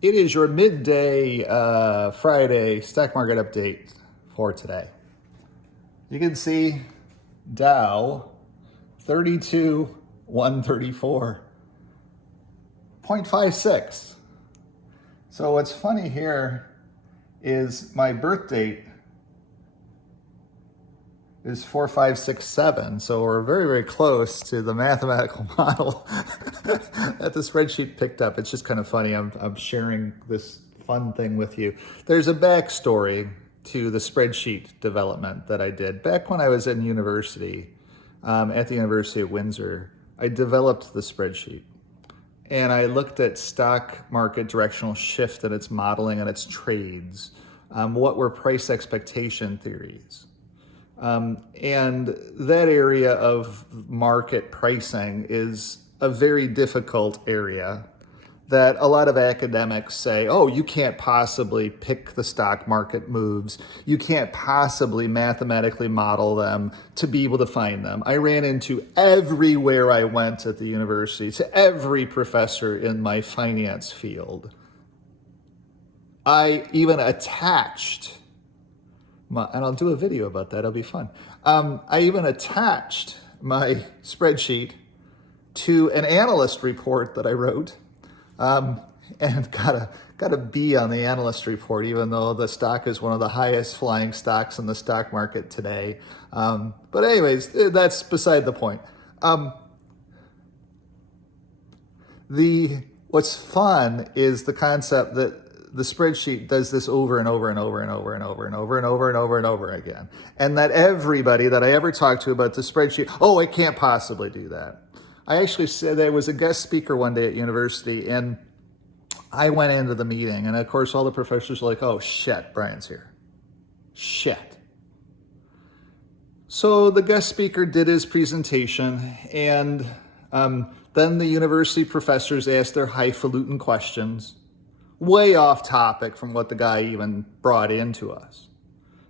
It is your midday Friday stock market update for today. You can see Dow 32,134.56. So what's funny here is my birth date is 4567. So we're very, very close to the mathematical model that the spreadsheet picked up. It's just kind of funny. I'm sharing this fun thing with you. There's a backstory to the spreadsheet development that I did. Back when I was in university, at the University of Windsor, I developed the spreadsheet. And I looked at stock market directional shift and its modeling and its trades. What were price expectation theories? And that area of market pricing is a very difficult area that a lot of academics say, oh, you can't possibly pick the stock market moves. You can't possibly mathematically model them to be able to find them. I ran into everywhere I went at the university, to every professor in my finance field. I even attached and I'll do a video about that, it'll be fun. I even attached my spreadsheet to an analyst report that I wrote, and got a B on the analyst report, even though the stock is one of the highest flying stocks in the stock market today. But anyways, that's beside the point. What's fun is the concept that the spreadsheet does this over and over and over and over and over and over and over and over and over again. And that everybody that I ever talked to about the spreadsheet, oh, it can't possibly do that. I actually said there was a guest speaker one day at university, and I went into the meeting, and of course all the professors were like, oh shit, Brian's here. Shit. So the guest speaker did his presentation, and then the university professors asked their highfalutin questions, way off topic from what the guy even brought into us.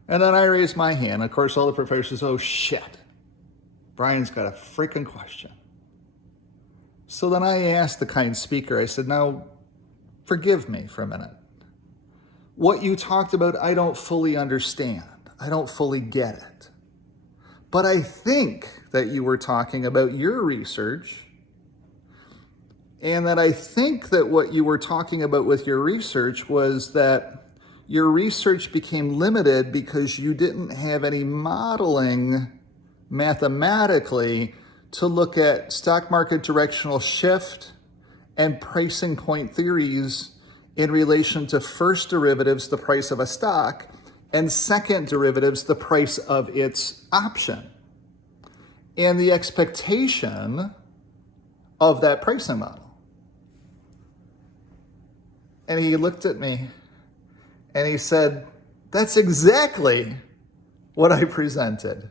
And then I raised my hand. Of course, all the professors, oh shit, Brian's got a freaking question. So then I asked the kind speaker, I said, now, forgive me for a minute. What you talked about, I don't fully understand. I don't fully get it. But I think that you were talking about your research, and that I think that what you were talking about with your research was that your research became limited because you didn't have any modeling mathematically to look at stock market directional shift and pricing point theories in relation to first derivatives, the price of a stock, and second derivatives, the price of its option, and the expectation of that pricing model. And he looked at me and he said, that's exactly what I presented.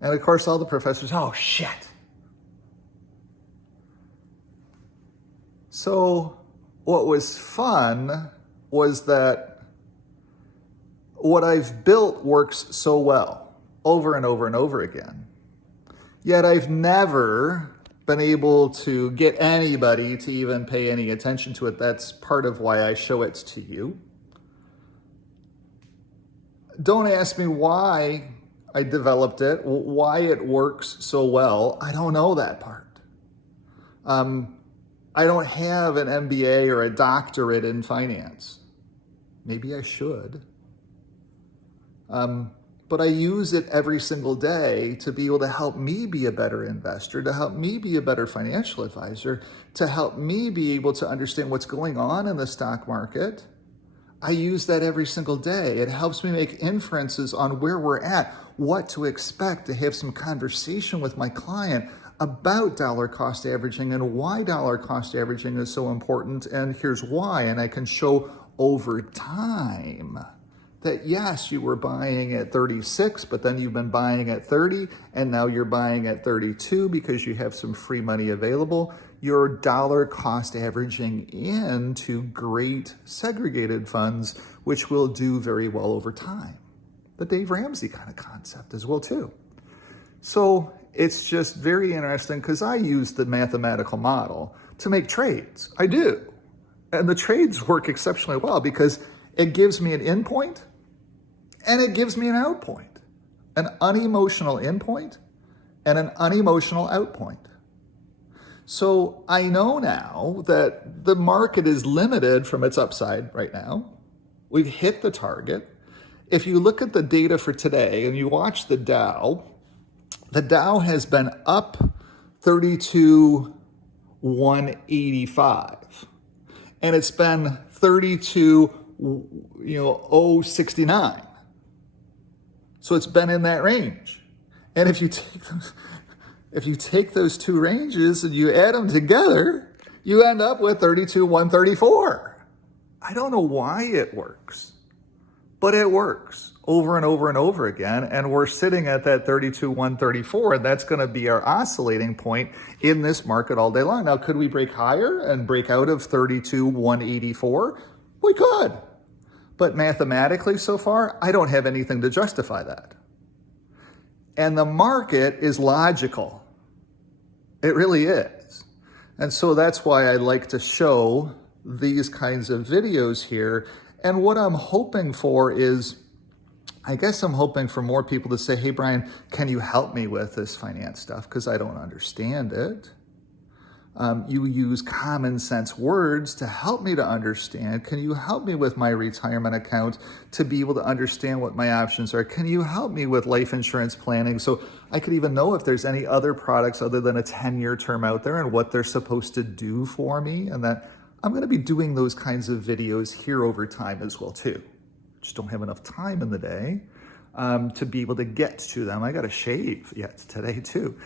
And of course, all the professors, oh shit. So what was fun was that what I've built works so well over and over and over again. Yet I've never been able to get anybody to even pay any attention to it. That's part of why I show it to you. Don't ask me why I developed it, why it works so well. I don't know that part. I don't have an MBA or a doctorate in finance. Maybe I should. But I use it every single day to be able to help me be a better investor, to help me be a better financial advisor, to help me be able to understand what's going on in the stock market. I use that every single day. It helps me make inferences on where we're at, what to expect, to have some conversation with my client about dollar cost averaging and why dollar cost averaging is so important, and here's why. And I can show over time that yes, you were buying at 36, but then you've been buying at 30, and now you're buying at 32 because you have some free money available. You're dollar cost averaging into great segregated funds, which will do very well over time. The Dave Ramsey kind of concept as well too. So it's just very interesting because I use the mathematical model to make trades. I do. And the trades work exceptionally well because it gives me an in point and it gives me an out point, an unemotional in point and an unemotional out point. So I know now that the market is limited from its upside right now. We've hit the target. If you look at the data for today and you watch the Dow has been up 32,185. And it's been 32,069. So it's been in that range. And if you take those two ranges and you add them together, you end up with 32,134. I don't know why it works, but it works over and over and over again. And we're sitting at that 32,134, and that's going to be our oscillating point in this market all day long. Now, could we break higher and break out of 32,184? We could. But mathematically so far, I don't have anything to justify that. And the market is logical. It really is. And so that's why I like to show these kinds of videos here. And what I'm hoping for is, I guess I'm hoping for more people to say, hey, Brian, can you help me with this finance stuff? Because I don't understand it. You use common sense words to help me to understand. Can you help me with my retirement account to be able to understand what my options are? Can you help me with life insurance planning so I could even know if there's any other products other than a 10-year term out there and what they're supposed to do for me? And that I'm going to be doing those kinds of videos here over time as well too. Just don't have enough time in the day to be able to get to them. I got to shave yet today too.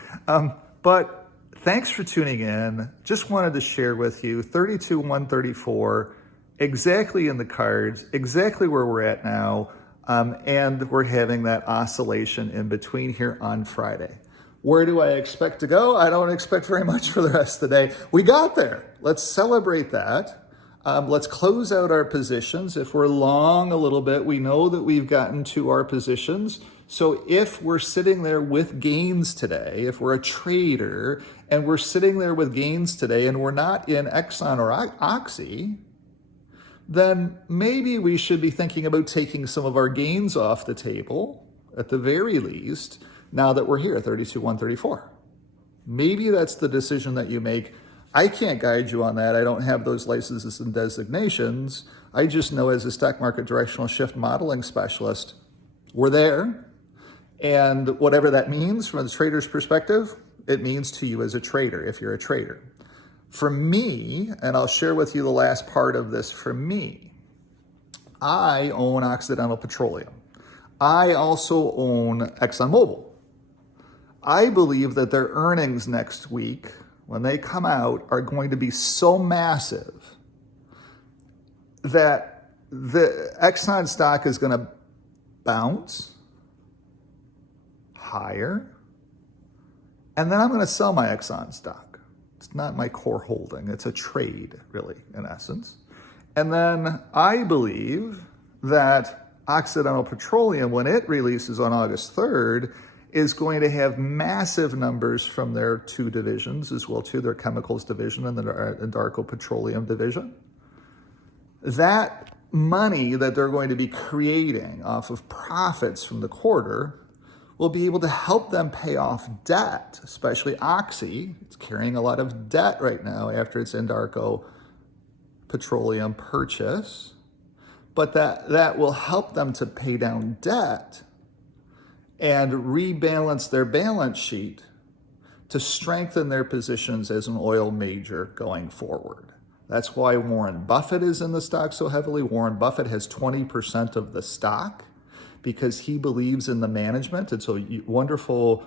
But thanks for tuning in. Just wanted to share with you 32,134, exactly in the cards, exactly where we're at now. And we're having that oscillation in between here on Friday. Where do I expect to go? I don't expect very much for the rest of the day. We got there. Let's celebrate that. Let's close out our positions. If we're long a little bit, we know that we've gotten to our positions. So if we're sitting there with gains today, if we're a trader and we're sitting there with gains today and we're not in Exxon or Oxy, then maybe we should be thinking about taking some of our gains off the table, at the very least, now that we're here, 32,134. Maybe that's the decision that you make. I can't guide you on that. I don't have those licenses and designations. I just know as a stock market directional shift modeling specialist, we're there. And whatever that means from the trader's perspective, it means to you as a trader, if you're a trader. For me, and I'll share with you the last part of this, for me, I own Occidental Petroleum. I also own ExxonMobil. I believe that their earnings next week, when they come out, are going to be so massive that the Exxon stock is going to bounce higher, and then I'm going to sell my Exxon stock. It's not my core holding. It's a trade, really, in essence. And then I believe that Occidental Petroleum, when it releases on August 3rd, is going to have massive numbers from their two divisions as well, too, their chemicals division and the Darko Petroleum division. That money that they're going to be creating off of profits from the quarter will be able to help them pay off debt, especially Oxy. It's carrying a lot of debt right now after its Darko Petroleum purchase. But that will help them to pay down debt and rebalance their balance sheet to strengthen their positions as an oil major going forward. That's why Warren Buffett is in the stock so heavily. Warren Buffett has 20% of the stock because he believes in the management. It's a wonderful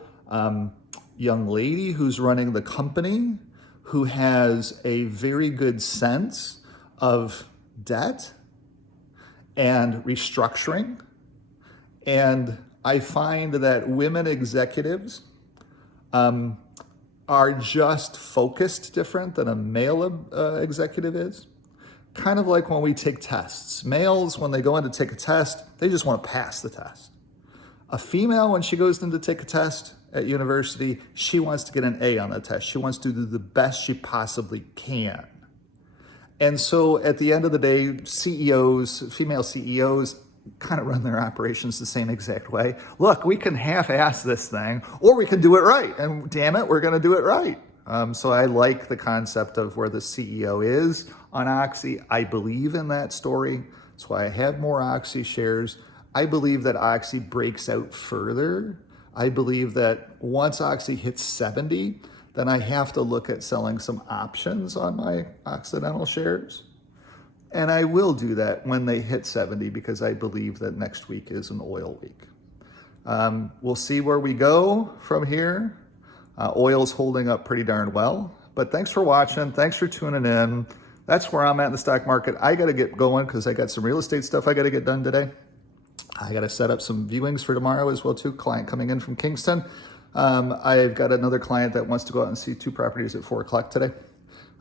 young lady who's running the company who has a very good sense of debt and restructuring. And I find that women executives are just focused different than a male executive is. Kind of like when we take tests. Males, when they go in to take a test, they just want to pass the test. A female, when she goes in to take a test at university, she wants to get an A on the test. She wants to do the best she possibly can. And so at the end of the day, CEOs, female CEOs, kind of run their operations the same exact way. Look, we can half-ass this thing, or we can do it right. And damn it, we're going to do it right. So I like the concept of where the CEO is on Oxy. I believe in that story. That's why I have more Oxy shares. I believe that Oxy breaks out further. I believe that once Oxy hits 70, then I have to look at selling some options on my Occidental shares. And I will do that when they hit 70 because I believe that next week is an oil week. We'll see where we go from here. Oil's holding up pretty darn well. But thanks for watching. Thanks for tuning in. That's where I'm at in the stock market. I got to get going because I got some real estate stuff I got to get done today. I got to set up some viewings for tomorrow as well too. Client coming in from Kingston. I've got another client that wants to go out and see 2 properties at 4 o'clock today.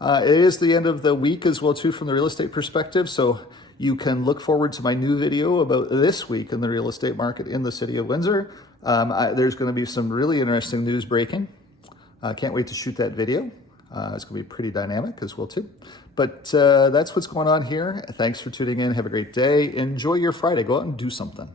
It is the end of the week as well too from the real estate perspective. So you can look forward to my new video about this week in the real estate market in the city of Windsor. There's going to be some really interesting news breaking. I can't wait to shoot that video. It's going to be pretty dynamic as well too. But that's what's going on here. Thanks for tuning in. Have a great day. Enjoy your Friday. Go out and do something.